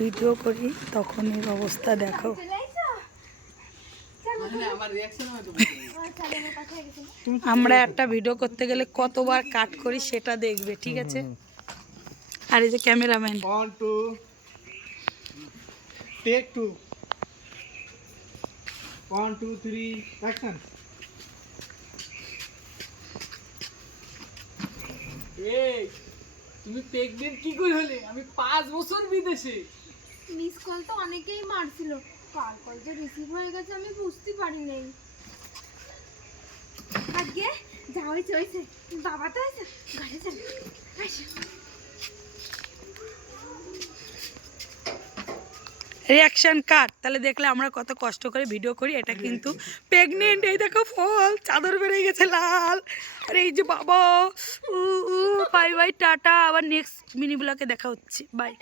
Video করি তখন এর অবস্থা দেখো। আমরা একটা ভিডিও করতে গেলে কতবার কাট করি সেটা দেখবে, ঠিক আছে? আর এই যে ক্যামেরাম্যান। 1 2 take 2 1 2 3 action. এই তুমি প্রেগনেন্ট কি করে হলে? আমি 5 বছর বিদেশে। মিস কল তো অনেকেই মারছিল, কার কল যে রিসিভ হয়ে গেছে আমি বুঝতে পারি নাই। আগে যা হয়েছে হয়েছে, বাবা তো আছে ঘরে চল। রিয়াকশন কাট, তাহলে দেখলে আমরা কত কষ্ট করে ভিডিও করি। এটা কিন্তু প্রেগনেন্ট, এই দেখো ফল, চাদর বেরিয়ে গেছে লাল। আর এই যে বাবা, বাই বাই টাটা, আবার নেক্সট মিনি ব্লগে দেখা হচ্ছে, বাই।